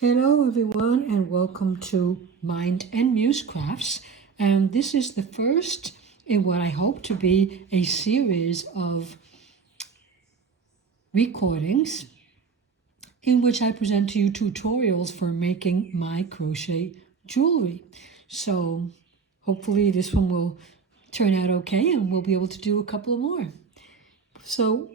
Hello everyone and welcome to Mind and Muse Crafts, and this is the first in what I hope to be a series of recordings in which I present to you tutorials for making my crochet jewelry. So hopefully this one will turn out okay and we'll be able to do a couple more. So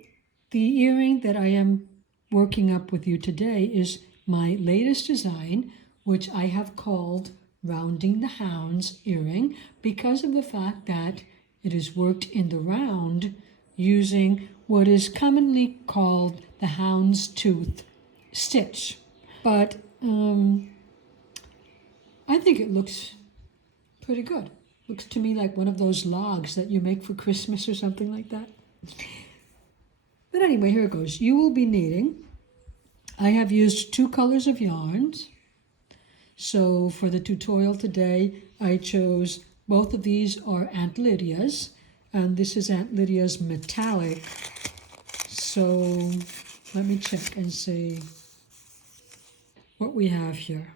the earring that I am working up with you today is my latest design, which I have called Rounding the Hounds earring because of the fact that it is worked in the round using what is commonly called the hound's tooth stitch. But I think it looks pretty good. Looks to me like one of those logs that you make for Christmas or something like that. But anyway, here it goes. You will be needing, I have used 2 colors of yarns. So for the tutorial today, I chose, both of these are Aunt Lydia's, and this is Aunt Lydia's metallic. So let me check and see what we have here.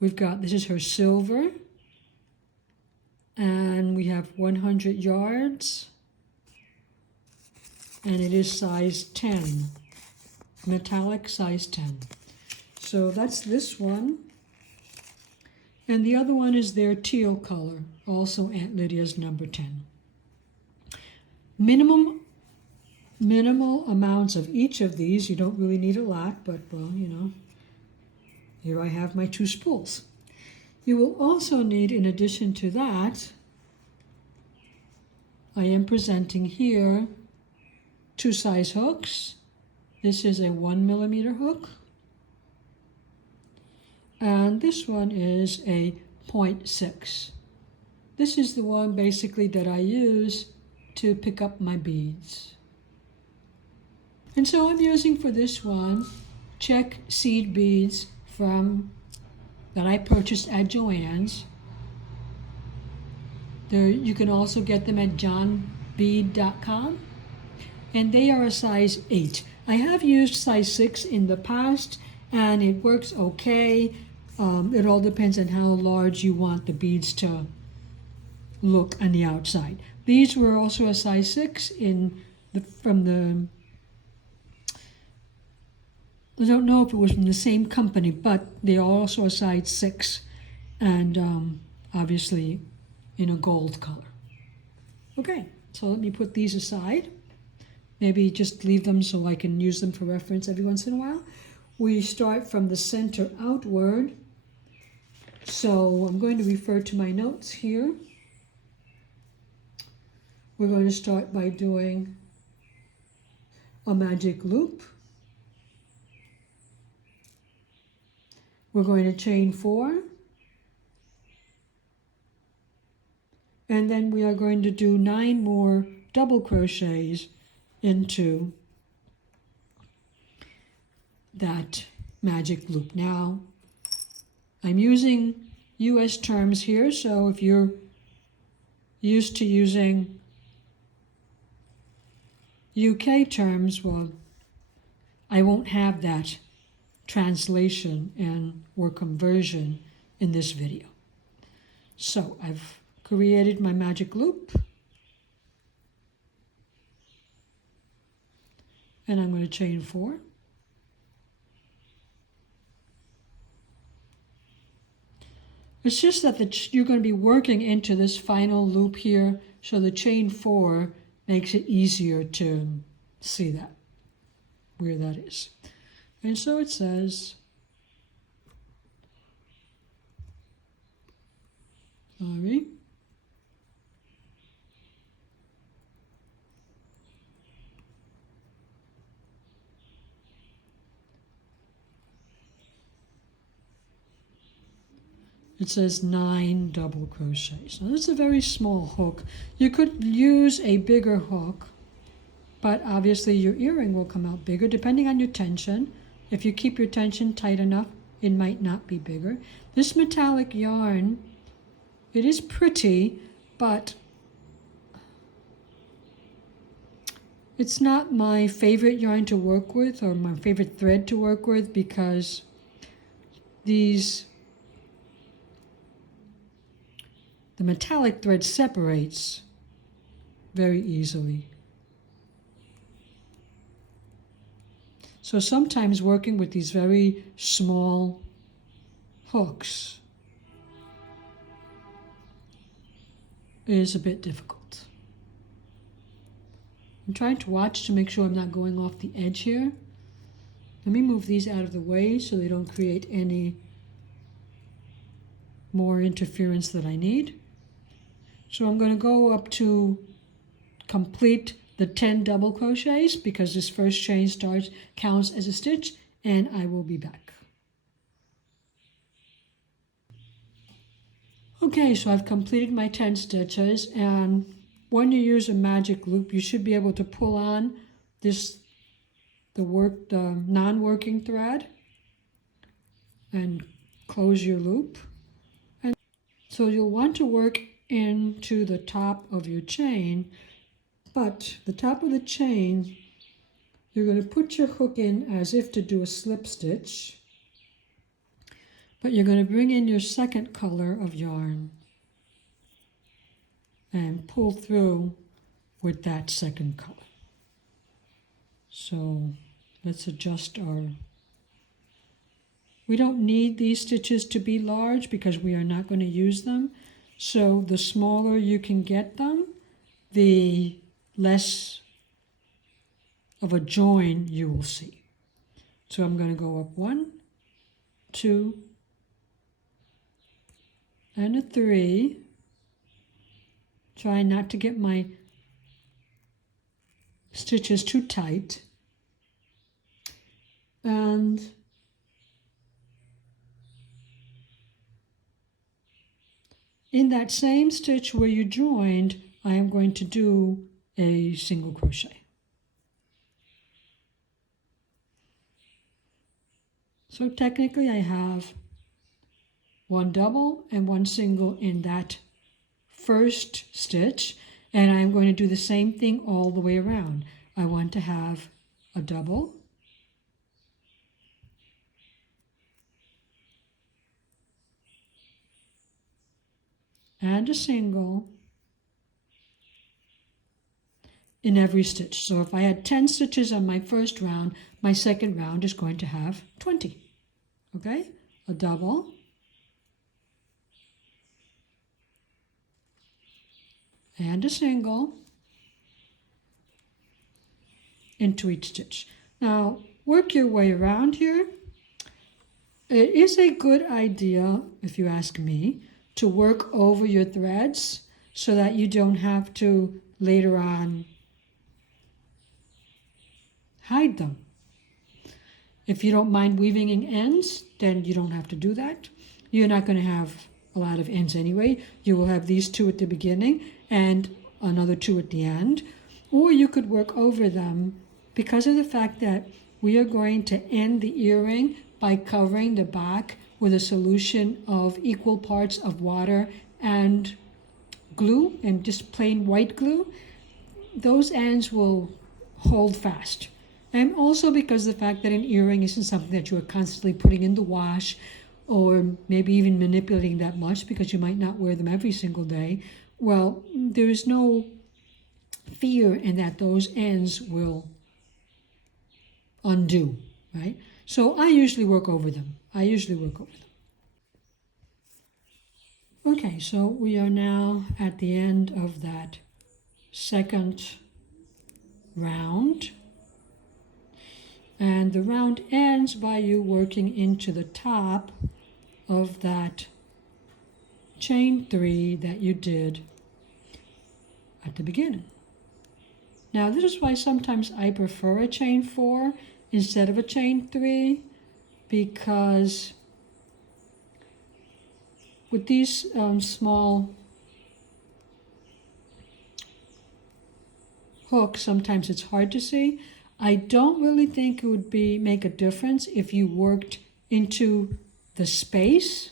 We've got, this is her silver, and we have 100 yards, and it is size 10, metallic size 10. So that's this one. And the other one is their teal color, also Aunt Lydia's number 10. Minimal amounts of each of these. You don't really need a lot, but well, you know, here I have my 2 spools. You will also need, in addition to that, I am presenting here 2 size hooks. This is a 1mm hook. And this one is a 0.6. This is the one basically that I use to pick up my beads. And so I'm using for this one check seed beads that I purchased at Joann's. You can also get them at johnbead.com, and they are a size 8. I have used size 6 in the past, and it works okay. It all depends on how large you want the beads to look on the outside. These were also a size 6 I don't know if it was from the same company, but they are also a size 6, and obviously in a gold color. Okay, so let me put these aside. Maybe just leave them so I can use them for reference every once in a while. We start from the center outward. So I'm going to refer to my notes here. We're going to start by doing a magic loop. We're going to chain 4. And then we are going to do 9 more double crochets into that magic loop. Now, I'm using US terms here, so if you're used to using UK terms, well, I won't have that translation or conversion in this video. So I've created my magic loop, and I'm going to chain 4. It's just that you're going to be working into this final loop here, so the chain 4 makes it easier to see that, where that is. And so it says, sorry, it says 9 double crochets. Now this is a very small hook. You could use a bigger hook, but obviously your earring will come out bigger depending on your tension. If you keep your tension tight enough, it might not be bigger. This metallic yarn, it is pretty, but it's not my favorite yarn to work with or my favorite thread to work with because the metallic thread separates very easily. So sometimes working with these very small hooks is a bit difficult. I'm trying to watch to make sure I'm not going off the edge here. Let me move these out of the way so they don't create any more interference that I need. So I'm going to go up to complete the 10 double crochets because this first chain counts as a stitch, and I will be back. Okay, so I've completed my 10 stitches, and when you use a magic loop, you should be able to pull on the non-working thread and close your loop. And so you'll want to work into the top of your chain, but the top of the chain, you're going to put your hook in as if to do a slip stitch, but you're going to bring in your second color of yarn and pull through with that second color. So let's adjust we don't need these stitches to be large because we are not going to use them. So the smaller you can get them, the less of a join you will see. So I'm going to go up 1, 2, and a 3. Try not to get my stitches too tight. And in that same stitch where you joined, I am going to do a single crochet. So technically I have 1 double and 1 single in that first stitch, and I'm going to do the same thing all the way around. I want to have a double, and a single in every stitch. So if I had 10 stitches on my first round, my second round is going to have 20. Okay? A double, and a single into each stitch. Now, work your way around here. It is a good idea, if you ask me, to work over your threads so that you don't have to later on hide them. If you don't mind weaving in ends, then you don't have to do that. You're not going to have a lot of ends anyway. You will have these 2 at the beginning and another 2 at the end. Or you could work over them because of the fact that we are going to end the earring by covering the back with a solution of equal parts of water and glue, and just plain white glue. Those ends will hold fast. And also because of the fact that an earring isn't something that you are constantly putting in the wash or maybe even manipulating that much because you might not wear them every single day. Well, there is no fear in that those ends will undo, right? So I usually work over them. Okay, so we are now at the end of that second round. And the round ends by you working into the top of that chain 3 that you did at the beginning. Now this is why sometimes I prefer a chain 4 instead of a chain 3, because with these small hooks, sometimes it's hard to see. I don't really think it would make a difference if you worked into the space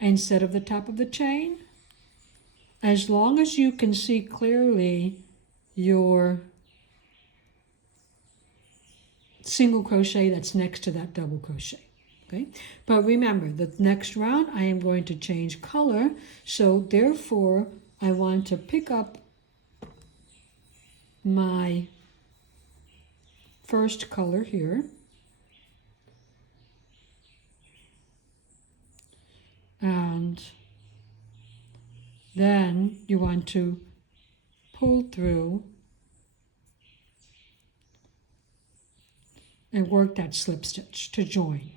instead of the top of the chain, as long as you can see clearly your single crochet that's next to that double crochet. Okay, but remember the next round I am going to change color, so therefore I want to pick up my first color here, and then you want to pull through and work that slip stitch to join.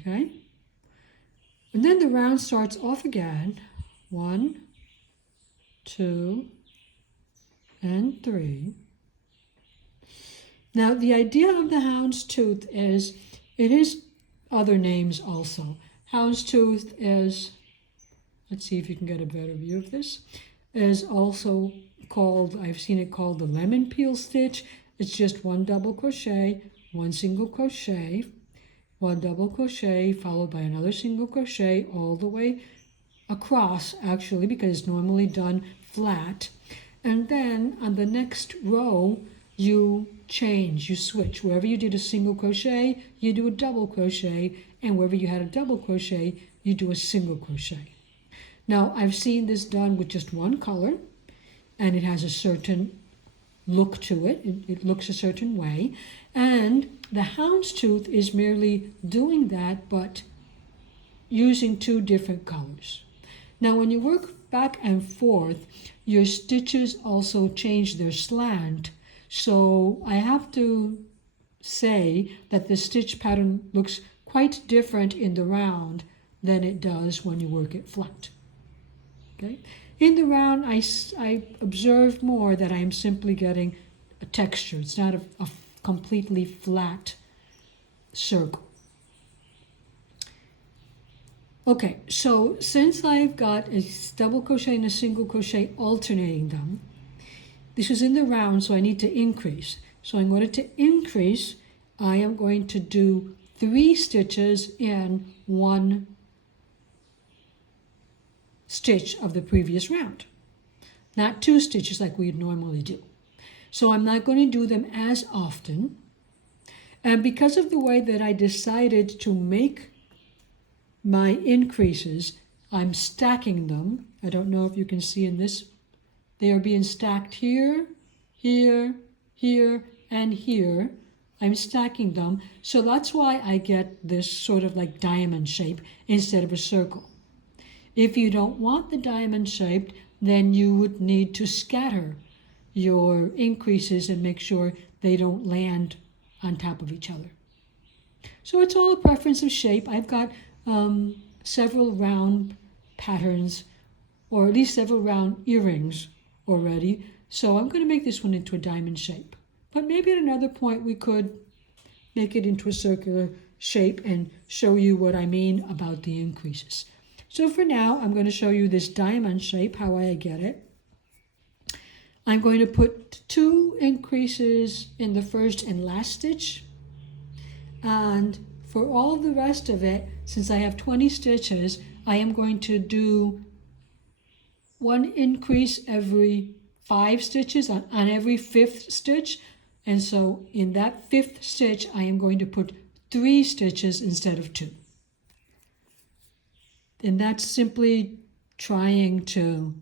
Okay, and then the round starts off again. 1, 2, and 3. Now the idea of the houndstooth is, it is other names also. Houndstooth is, let's see if you can get a better view of this, is also called, I've seen it called the lemon peel stitch. It's just 1 double crochet, 1 single crochet, 1 double crochet followed by another single crochet all the way across, actually, because it's normally done flat. And then on the next row you change, you switch. Wherever you did a single crochet, you do a double crochet, and wherever you had a double crochet, you do a single crochet. Now I've seen this done with just one color, and it has a certain look to it. It looks a certain way, and the houndstooth is merely doing that, but using 2 different colors. Now when you work back and forth, your stitches also change their slant, so I have to say that the stitch pattern looks quite different in the round than it does when you work it flat. Okay? In the round, I observe more that I'm simply getting a texture. It's not a completely flat circle. Okay, so since I've got a double crochet and a single crochet alternating them, this is in the round, so I need to increase. So in order to increase, I am going to do 3 stitches in 1 stitch of the previous round, not 2 stitches like we'd normally do. So I'm not going to do them as often, and because of the way that I decided to make my increases, I'm stacking them. I don't know if you can see in this, they are being stacked here, here, here, and here. I'm stacking them, so that's why I get this sort of like diamond shape instead of a circle. If you don't want the diamond shaped, then you would need to scatter your increases and make sure they don't land on top of each other. So it's all a preference of shape. I've got several round patterns, or at least several round earrings already, so I'm going to make this one into a diamond shape. But maybe at another point we could make it into a circular shape and show you what I mean about the increases. So for now, I'm going to show you this diamond shape, how I get it. I'm going to put 2 increases in the first and last stitch, and for all the rest of it, since I have 20 stitches, I am going to do 1 increase every 5 stitches on every 5th stitch. And so in that 5th stitch, I am going to put 3 stitches instead of 2. And that's simply trying to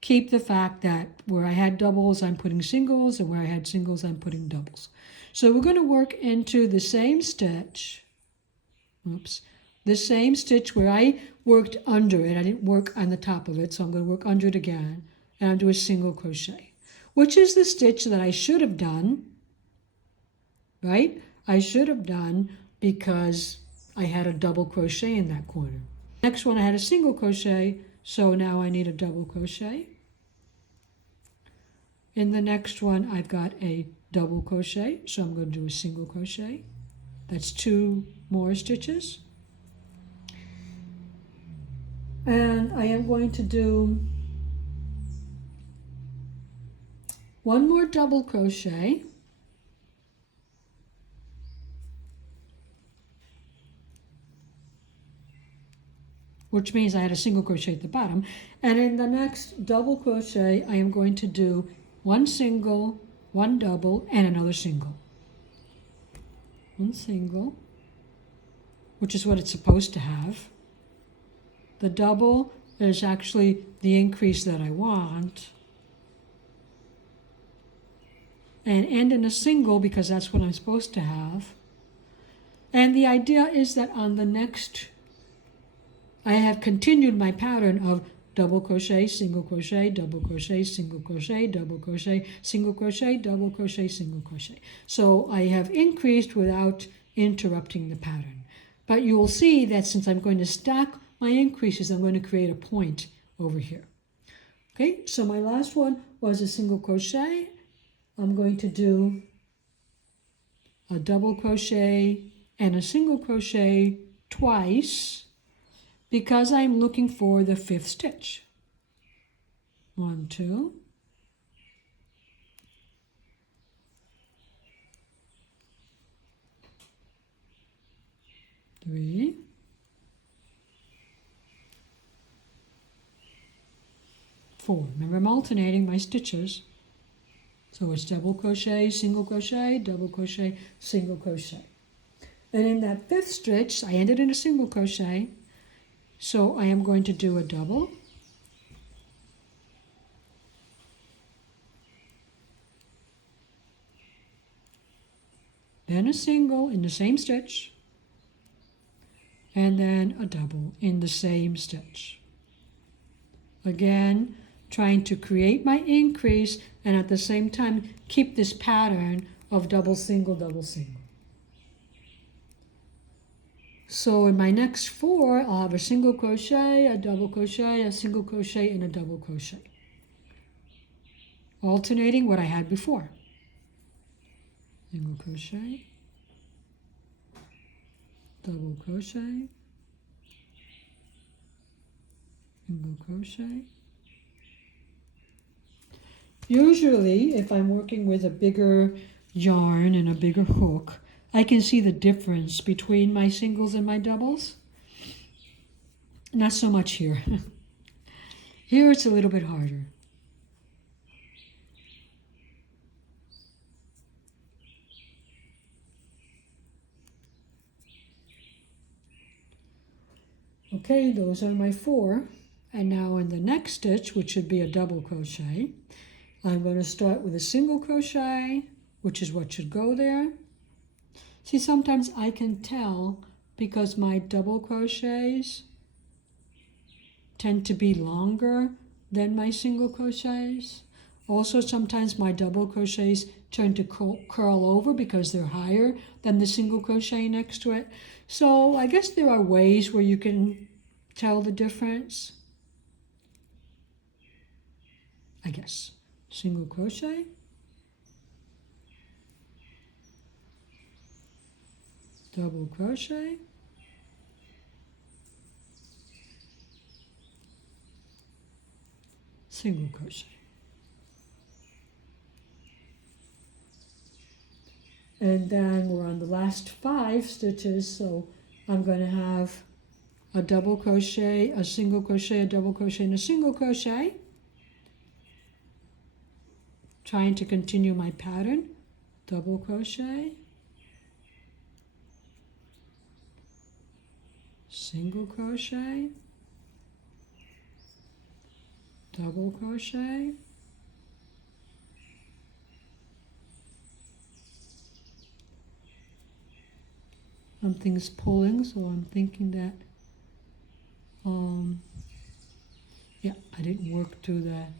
keep the fact that where I had doubles, I'm putting singles, and where I had singles, I'm putting doubles. So we're going to work into the same stitch, the same stitch where I worked under it. I didn't work on the top of it, so I'm going to work under it again, and I'll do a single crochet, which is the stitch that I should have done, right? I should have done because I had a double crochet in that corner. Next one I had a single crochet, so now I need a double crochet. In the next one I've got a double crochet, so I'm going to do a single crochet. That's 2 more stitches. And I am going to do 1 more double crochet, which means I had a single crochet at the bottom. And in the next double crochet, I am going to do 1 single one double, and another single. One single, which is what it's supposed to have. The double is actually the increase that I want. And end in a single because that's what I'm supposed to have. And the idea is that on the next, I have continued my pattern of double crochet, single crochet, double crochet, single crochet, double crochet, single crochet, double crochet, single crochet. So I have increased without interrupting the pattern. But you will see that since I'm going to stack my increases, I'm going to create a point over here. Okay, so my last one was a single crochet. I'm going to do a double crochet and a single crochet twice because I'm looking for the 5th stitch. 1, 2, 3, 4. Remember, I'm alternating my stitches. So it's double crochet, single crochet, double crochet, single crochet. And in that 5th stitch, I ended in a single crochet. So I am going to do a double, then a single in the same stitch, and then a double in the same stitch. Again, trying to create my increase and at the same time keep this pattern of double, single, double, single. So in my next 4, I'll have a single crochet, a double crochet, a single crochet, and a double crochet. Alternating what I had before. Single crochet, double crochet, single crochet. Usually, if I'm working with a bigger yarn and a bigger hook, I can see the difference between my singles and my doubles. Not so much here. Here it's a little bit harder. Okay, those are my 4. And now in the next stitch, which should be a double crochet, I'm going to start with a single crochet, which is what should go there. See, sometimes I can tell because my double crochets tend to be longer than my single crochets. Also, sometimes my double crochets turn to curl over because they're higher than the single crochet next to it. So I guess there are ways where you can tell the difference. I guess. Single crochet. Double crochet. Single crochet. And then we're on the last 5 stitches, so I'm going to have a double crochet, a single crochet, a double crochet, and a single crochet. Trying to continue my pattern. Double crochet, single crochet, double crochet, something's pulling, so I'm thinking that yeah, I didn't work through that.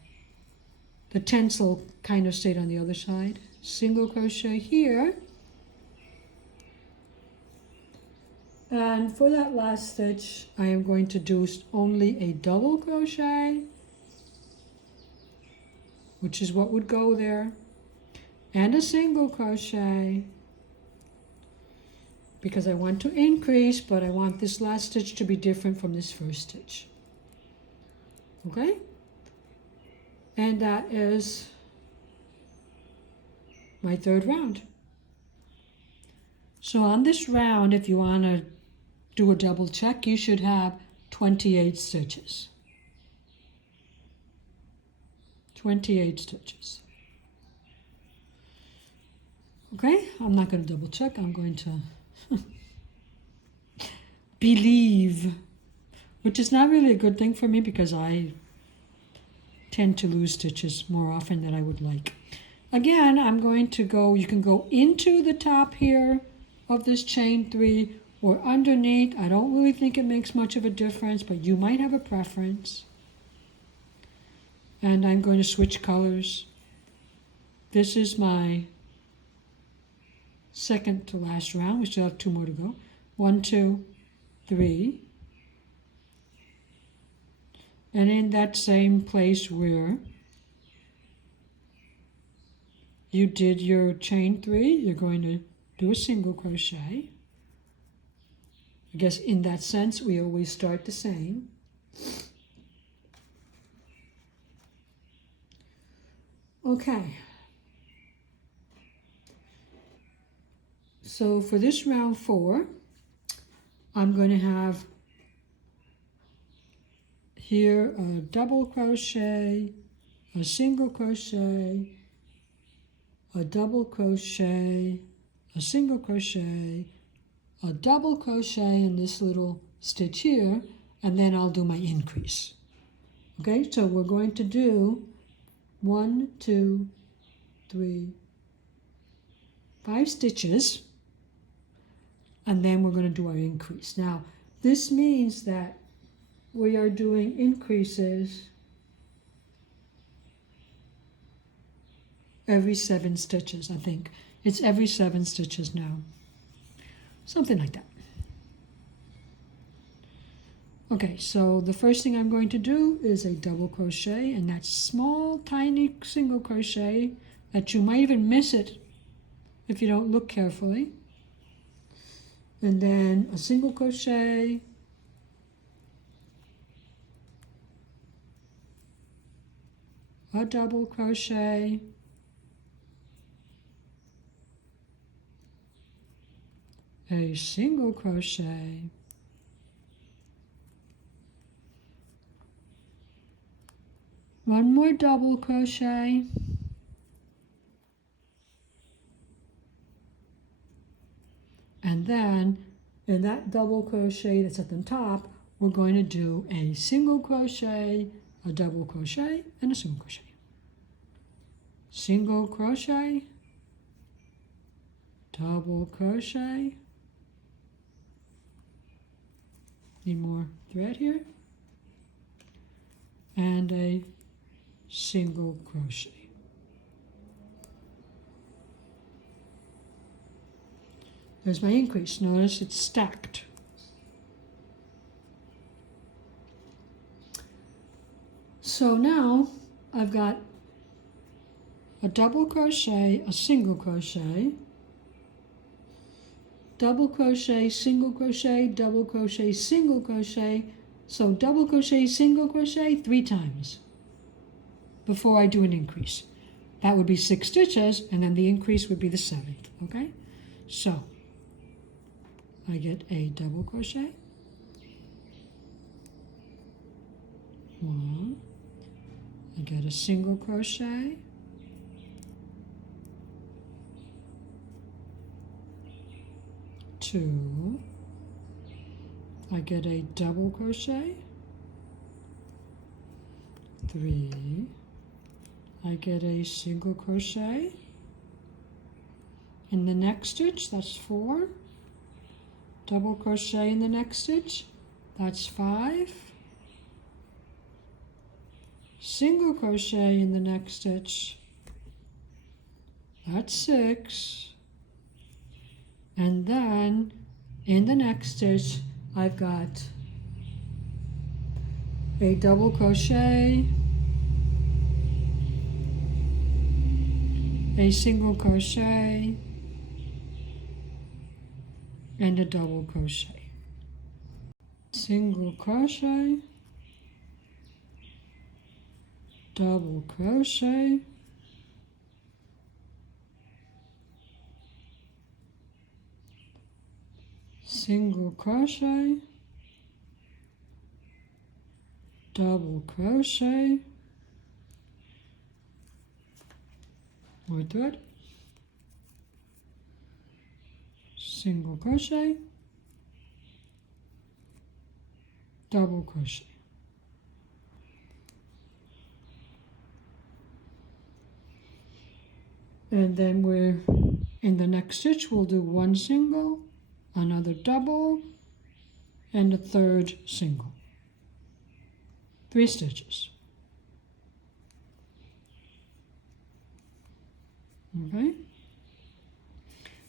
The tencel kind of stayed on the other side. Single crochet here. And for that last stitch, I am going to do only a double crochet, which is what would go there, and a single crochet, because I want to increase, but I want this last stitch to be different from this first stitch. Okay? And that is my 3rd round. So on this round, if you want to do a double check, you should have 28 stitches. 28 stitches. Okay, I'm not going to double check. I'm going to believe, which is not really a good thing for me because I tend to lose stitches more often than I would like. Again, I'm going to go, you can go into the top here of this chain 3 or underneath. I don't really think it makes much of a difference, but you might have a preference. And I'm going to switch colors. This is my second to last round. We still have 2 more to go. 1, 2, 3. And in that same place where you did your chain 3, you're going to do a single crochet. I guess in that sense, we always start the same. Okay. So for this round 4, I'm going to have here a double crochet, a single crochet, a double crochet, a single crochet, a double crochet in this little stitch here, and then I'll do my increase. Okay, so we're going to do 1, 2, 3, 5 stitches, and then we're going to do our increase. Now, this means that we are doing increases every 7 stitches, I think. It's every 7 stitches now. Something like that. Okay, so the first thing I'm going to do is a double crochet, and that small, tiny single crochet that you might even miss it if you don't look carefully. And then a single crochet, a double crochet, a single crochet, one more double crochet, and then in that double crochet that's at the top, we're going to do a single crochet, a double crochet, and a single crochet. Single crochet, double crochet, need more thread here, and a single crochet. There's my increase. Notice it's stacked. So now I've got a double crochet, a single crochet, double crochet, single crochet, double crochet, single crochet. So double crochet, single crochet 3 times before I do an increase. That would be 6 stitches, and then the increase would be the 7th, okay? So I get a double crochet, 1, I get a single crochet, 2, I get a double crochet, 3, I get a single crochet, in the next stitch, that's 4, double crochet in the next stitch, that's 5, single crochet in the next stitch, that's 6, and then in the next stitch I've got a double crochet, a single crochet, and a double crochet. Single crochet, double crochet, single crochet, double crochet, more thread, single crochet, double crochet. And then we're in the next stitch, we'll do one single, another double, and a third single. 3 stitches. Okay?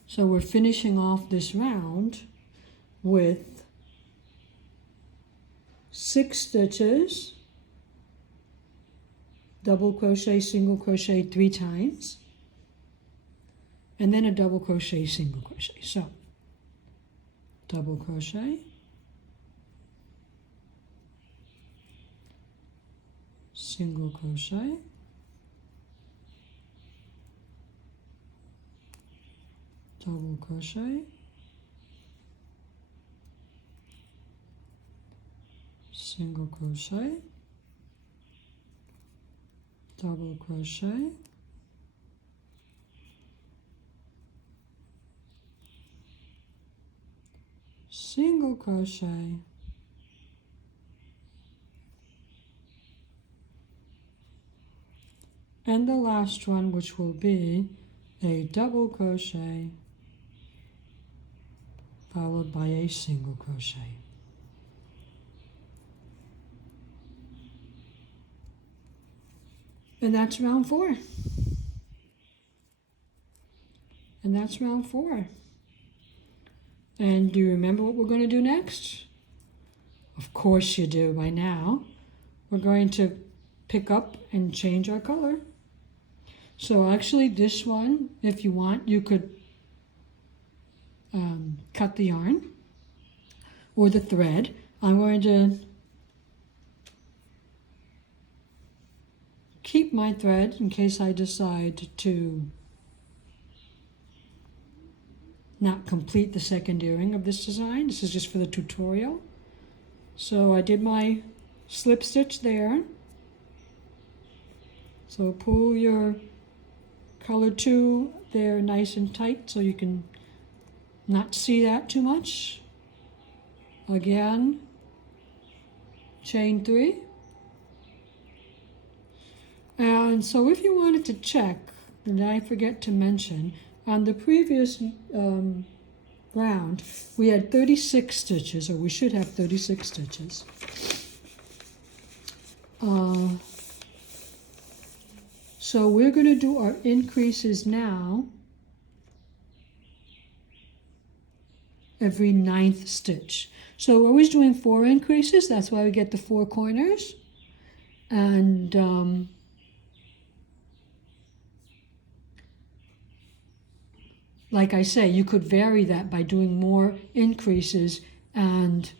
So we're finishing off this round with 6 stitches, double crochet, single crochet 3 times, and then a double crochet, single crochet. So, double crochet, single crochet, double crochet, single crochet, double crochet, single crochet, and the last one, which will be a double crochet followed by a single crochet. And that's round 4. And that's round 4. And do you remember what we're going to do next? Of course you do by now. We're going to pick up and change our color. So actually this one, if you want, you could cut the yarn or the thread. I'm going to keep my thread in case I decide to not complete the second earring of this design. This is just for the tutorial. So I did my slip stitch there. So pull your color 2 there nice and tight so you can not see that too much. Again, chain 3. And so if you wanted to check, and I forget to mention, on the previous round, we had 36 stitches, or we should have 36 stitches. So we're going to do our increases now every 9th stitch. So we're always doing 4 increases, that's why we get the 4 corners. And like I say, you could vary that by doing more increases and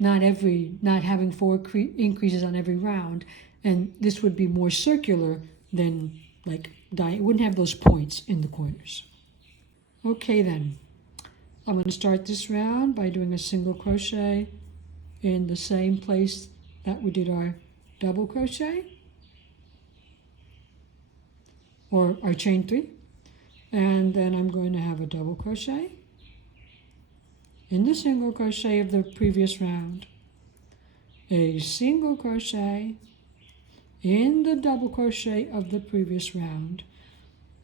not having 4 increases on every round. And this would be more circular than like it wouldn't have those points in the corners. Okay then, I'm going to start this round by doing a single crochet in the same place that we did our double crochet or our chain 3, and then I'm going to have a double crochet in the single crochet of the previous round, a single crochet in the double crochet of the previous round,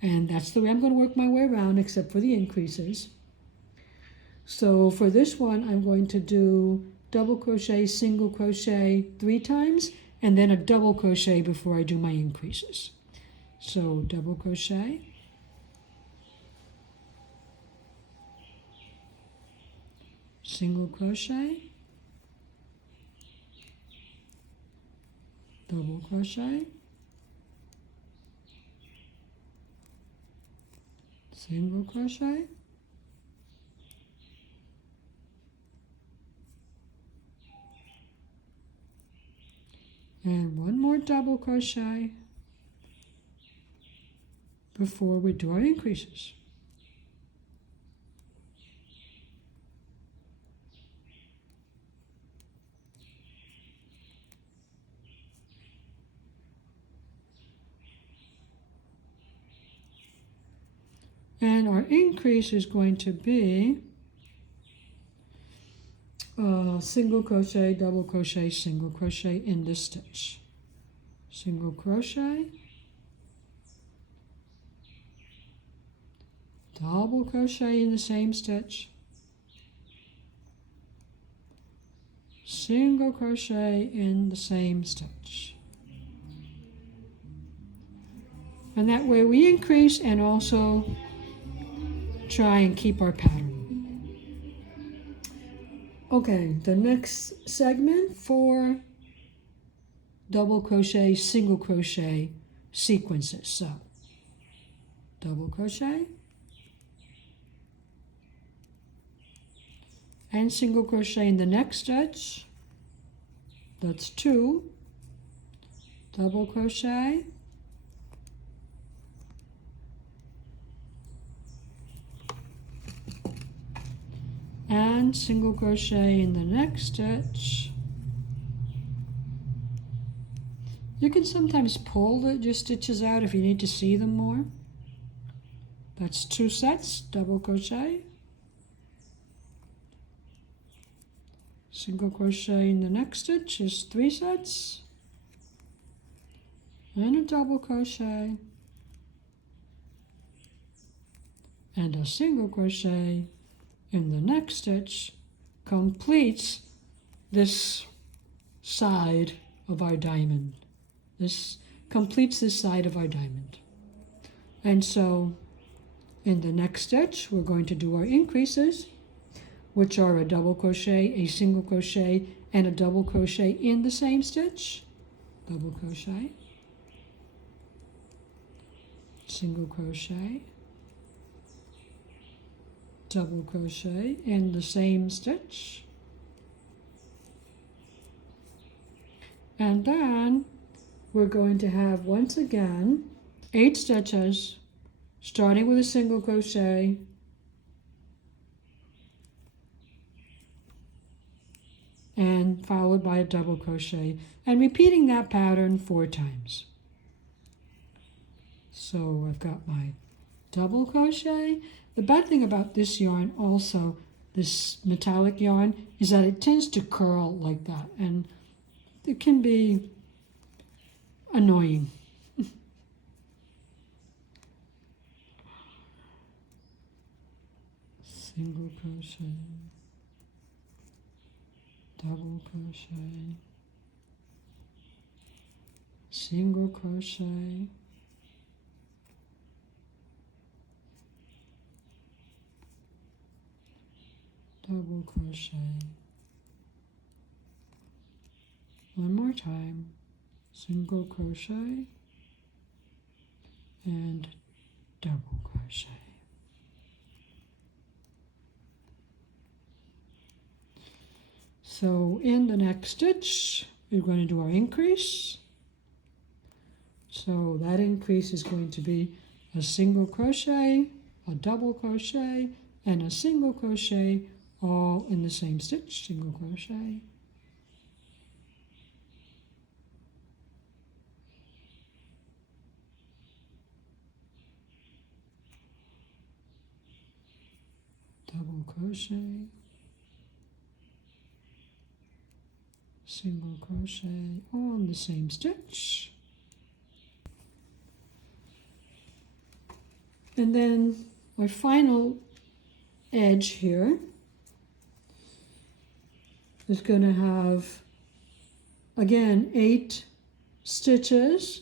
and that's the way I'm going to work my way around except for the increases. So for this one I'm going to do double crochet, single crochet 3 times, and then a double crochet before I do my increases. So double crochet, single crochet, double crochet, single crochet, and one more double crochet before we do our increases. And our increase is going to be single crochet, double crochet, single crochet in this stitch. Single crochet, double crochet in the same stitch, single crochet in the same stitch. And that way we increase and also try and keep our pattern. Okay, the next segment, 4 double crochet, single crochet sequences. So double crochet and single crochet in the next stitch. That's 2. Double crochet and single crochet in the next stitch. You can sometimes pull your stitches out if you need to see them more. That's 2 sets, double crochet, single crochet in the next stitch is 3 sets, and a double crochet, and a single crochet in the next stitch completes this side of our diamond. This completes this side of our diamond. And so in the next stitch, we're going to do our increases, which are a double crochet, a single crochet, and a double crochet in the same stitch. Double crochet, single crochet, double crochet in the same stitch. And then we're going to have, once again, 8 stitches, starting with a single crochet, and followed by a double crochet, and repeating that pattern 4 times. So I've got my double crochet. The bad thing about this yarn also, this metallic yarn, is that it tends to curl like that, and it can be annoying. Single crochet, double crochet, single crochet, double crochet. One more time, single crochet and double crochet. So in the next stitch, we're going to do our increase. So that increase is going to be a single crochet, a double crochet, and a single crochet, all in the same stitch, single crochet. Double crochet, single crochet, all in the same stitch. And then our final edge here is going to have, again, 8 stitches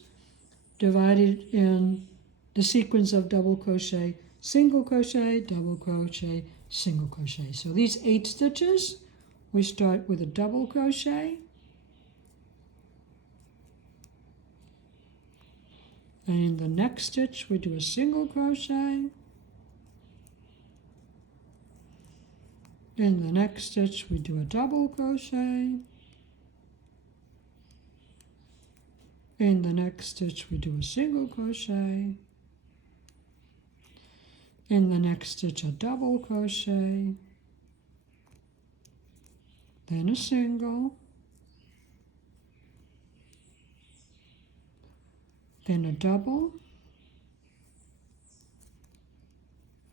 divided in the sequence of double crochet, single crochet, double crochet, single crochet. So these 8 stitches, we start with a double crochet, and in the next stitch we do a single crochet, in the next stitch we do a double crochet, in the next stitch we do a single crochet, in the next stitch a double crochet, then a single, then a double,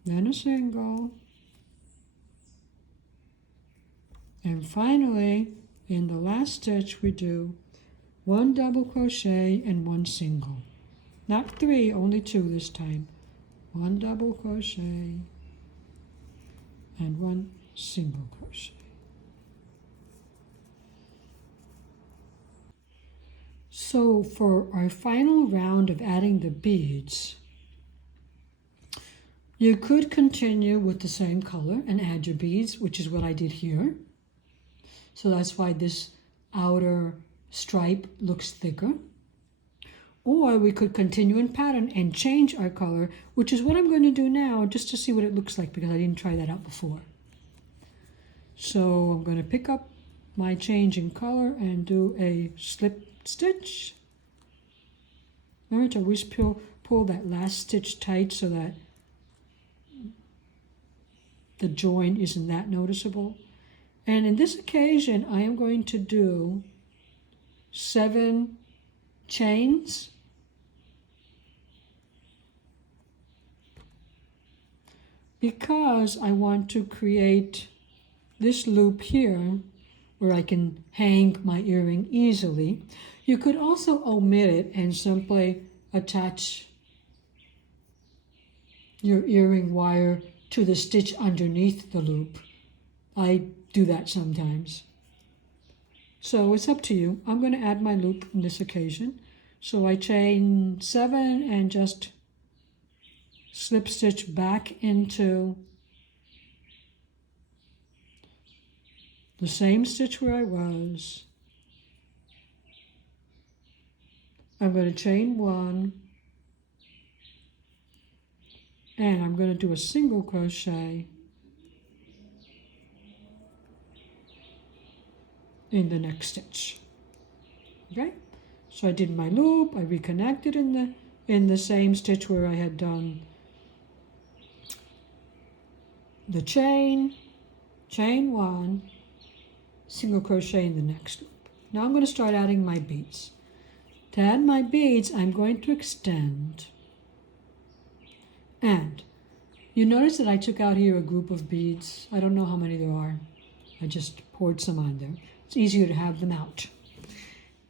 then a single, and finally in the last stitch we do 1 double crochet and 1 single. Not 3, only 2 this time. 1 double crochet and 1 single crochet. So for our final round of adding the beads, you could continue with the same color and add your beads, which is what I did here. So that's why this outer stripe looks thicker. Or we could continue in pattern and change our color, which is what I'm going to do now, just to see what it looks like, because I didn't try that out before. So I'm going to pick up my change in color and do a slip stitch. Remember to always pull that last stitch tight so that the join isn't that noticeable. And in this occasion, I am going to do 7 chains. Because I want to create this loop here where I can hang my earring easily. You could also omit it and simply attach your earring wire to the stitch underneath the loop. I do that sometimes. So it's up to you. I'm going to add my loop in this occasion. So I chain 7 and just slip stitch back into the same stitch where I was. I'm going to chain 1 and I'm going to do a single crochet in the next stitch. Okay, so I did my loop, I reconnected in the same stitch where I had done the chain 1, single crochet in the next loop. Now I'm going to start adding my beads. To add my beads, I'm going to extend. And you notice that I took out here a group of beads. I don't know how many there are. I just poured some on there. It's easier to have them out.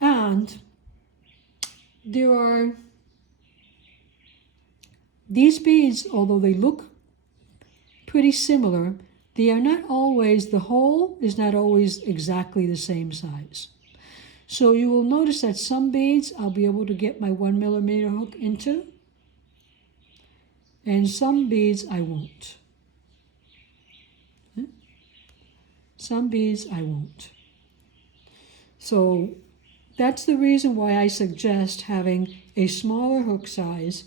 And there are these beads, although they look pretty similar, they are not always, the hole is not always exactly the same size. So you will notice that some beads I'll be able to get my 1mm hook into, and some beads I won't. Some beads I won't. So that's the reason why I suggest having a smaller hook size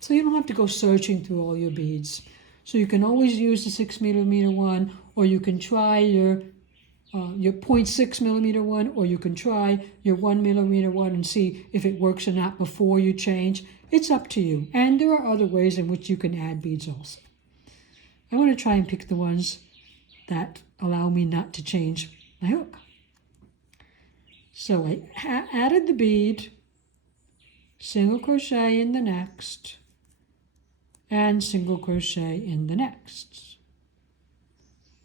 so you don't have to go searching through all your beads. So you can always use the 6mm one, or you can try your 0.6mm one, or you can try your 1mm one and see if it works or not before you change. It's up to you. And there are other ways in which you can add beads also. I want to try and pick the ones that allow me not to change my hook. So I added the bead, single crochet in the next, and single crochet in the next.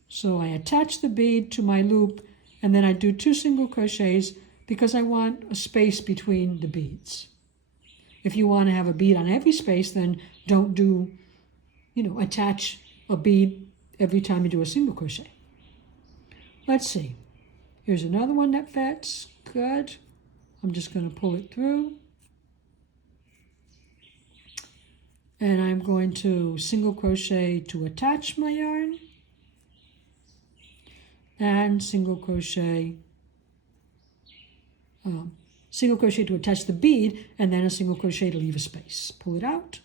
So I attach the bead to my loop, and then I do 2 single crochets because I want a space between the beads. If you want to have a bead on every space, then don't do, attach a bead every time you do a single crochet. Let's see. Here's another one that fits. Good. I'm just going to pull it through. And I'm going to single crochet to attach my yarn, and single crochet to attach the bead, and then a single crochet to leave a space. Pull it out.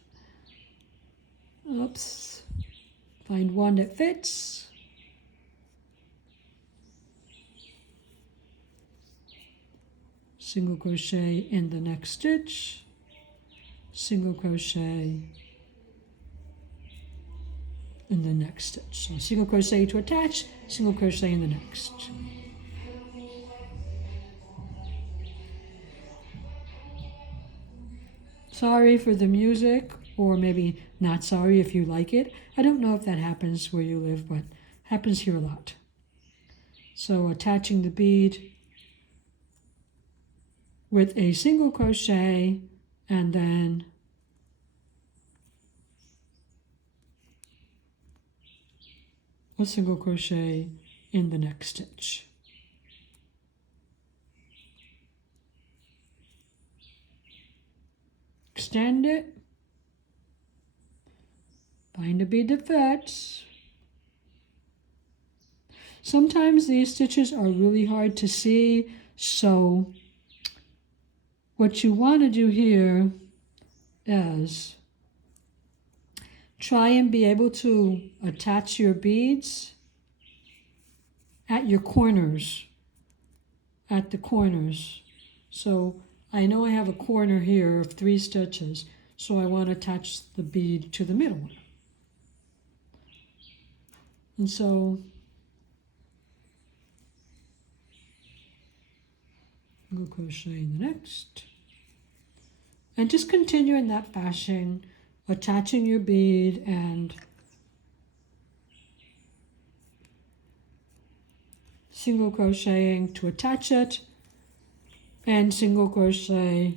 Oops. Find one that fits. Single crochet in the next stitch. Single crochet in the next stitch. So single crochet to attach, single crochet in the next. Sorry for the music. or maybe not sorry if you like it. I don't know if that happens where you live, but happens here a lot. So attaching the bead with a single crochet and then a single crochet in the next stitch. Extend it, find a bead that fits. Sometimes these stitches are really hard to see, so what you want to do here is try and be able to attach your beads at your corners, at the corners. So I know I have a corner here of 3 stitches, so I want to attach the bead to the middle one. And so single crochet in the next. And just continue in that fashion, attaching your bead and single crocheting to attach it, and single crochet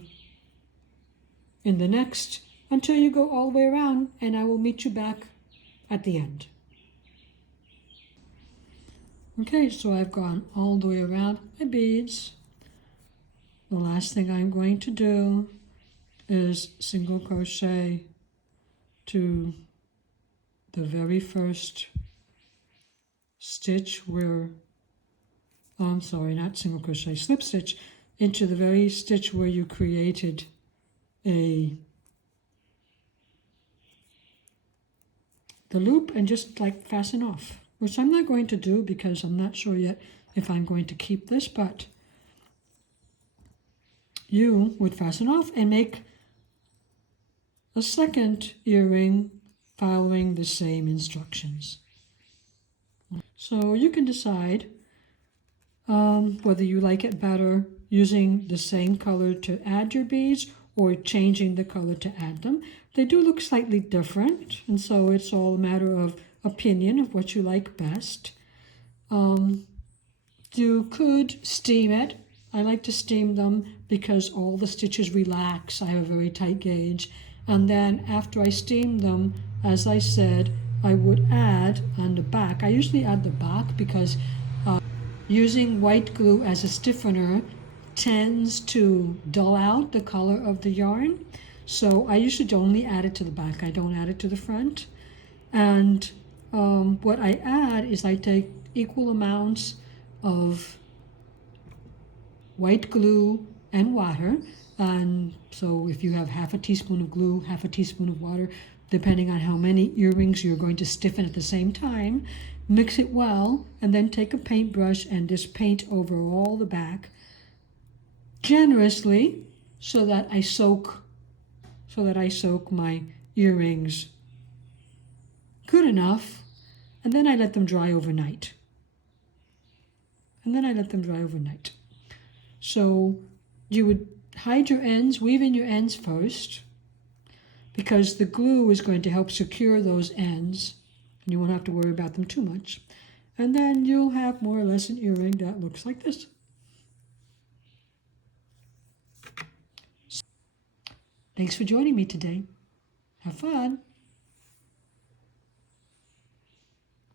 in the next until you go all the way around, and I will meet you back at the end. Okay, so I've gone all the way around my beads. The last thing I'm going to do is single crochet to the very first stitch where, oh, I'm sorry, not single crochet, slip stitch into the very stitch where you created the loop, and just like fasten off, which I'm not going to do because I'm not sure yet if I'm going to keep this, but you would fasten off and make a second earring following the same instructions. So you can decide whether you like it better using the same color to add your beads or changing the color to add them. They do look slightly different, and so it's all a matter of opinion of what you like best. You could steam it. I like to steam them because all the stitches relax. I have a very tight gauge. And then after I steam them, as I said, I would add on the back. I usually add the back because using white glue as a stiffener tends to dull out the color of the yarn. So I usually only add it to the back. I don't add it to the front. And what I add is I take equal amounts of white glue and water. And so if you have half a teaspoon of glue, half a teaspoon of water, depending on how many earrings you're going to stiffen at the same time, mix it well, and then take a paintbrush and just paint over all the back generously so that I soak my earrings good enough, and then I let them dry overnight. So you would hide your ends, weave in your ends first, because the glue is going to help secure those ends, and you won't have to worry about them too much. And then you'll have more or less an earring that looks like this. Thanks for joining me today. Have fun.